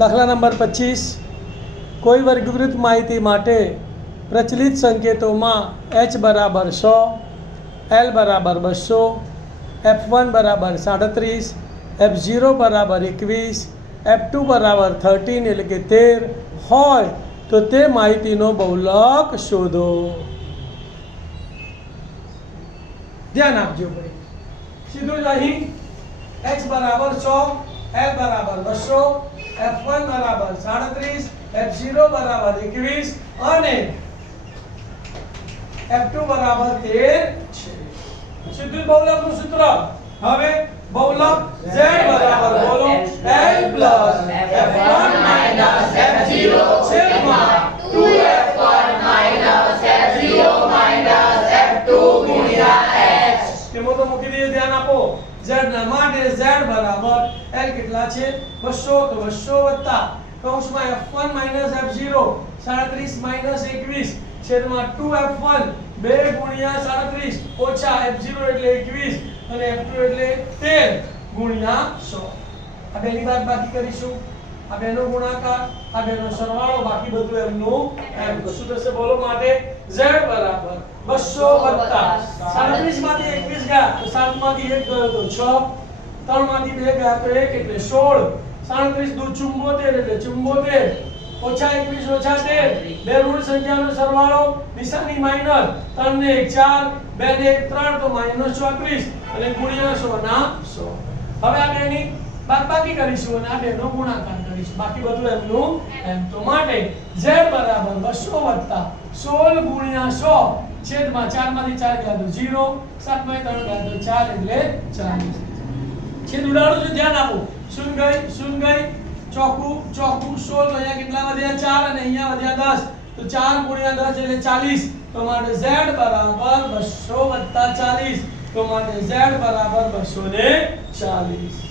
દાખલા નંબર 25, કોઈ વર્ગીકૃત માહિતી માટે પ્રચલિત સંકેતોમાં h બરાબર 100, l બરાબર 200, f1 બરાબર 37, f0 બરાબર 21, f2 બરાબર 13 એટલે કે 13 હોય તો તે માહિતીનો બહુલક શોધો. ધ્યાન આપજો ભાઈ. સીધું જ અહીં h બરાબર 100, l બરાબર 200, f1 બરાબર 37, f0 બરાબર 21 અને f2 બરાબર 13 છે. સીધું બહુલકનું સૂત્ર. હવે બહુલક z બરાબર બોલો l plus f1 minus f0 છેદમાં 2f1 minus f0 minus f2 ગુણ્યા h. કેમો તો મૂકી દઈએ, ધ્યાન આપો. z ના માટે z બરાબર l કેટલા છે 200, તો 200 વત્તા કૌંસમાં f1 માઈનસ f0 37 માઈનસ 21 છેદમાં 2f1 2 ગુણ્યા 37 ઓછા f0 એટલે 21 અને f2 એટલે 13 ગુણ્યા 100. આ બેની બાદ બાકી કરીશું. આ બેનો ગુણાકાર, આ બેનો સરવાળો, બાકી બધું એમનું એમ. શું થશે બોલો? માટે z બરાબર 200 વત્તા 37 માંથી 21 ગયા તો 7 માંથી 1 ગયો તો 6, 3 માંથી 2 ગયા તો 1 એટલે 16, 37 દુ 74 એટલે 74 ઓછા 21 ઓછા 13, બે ઋણ સંખ્યાનો સરવાળો, નિશાની માઈનસ, 3 ને 1 4, 2 ને 1 3 તો માઈનસ 34 અને ગુણ્યા 100 ના 100. હવે આ બેની બાદબાકી કરીશું અને આ બેનો ગુણાકાર કરીશું. બાકી બધું એમનું એમ. તો માટે z બરાબર 200 વત્તા 16 ગુણ્યા 100 છેદમાં 4 માંથી 4 ગયા તો 0, 7 માંથી 3 ગયા તો 4 એટલે 40. છેદ ઉડાડો છો, ધ્યાન આપો. શૂન્ય ગઈ, શૂન્ય ગઈ, ચોકું ચોકું 16 તો અહીંયા કેટલા વધ્યા 4 અને અહીંયા વધ્યા 10 તો 4 ગુણ્યા 10 એટલે 40. તો માટે z બરાબર 200 વત્તા 40. તો માટે z બરાબર 240.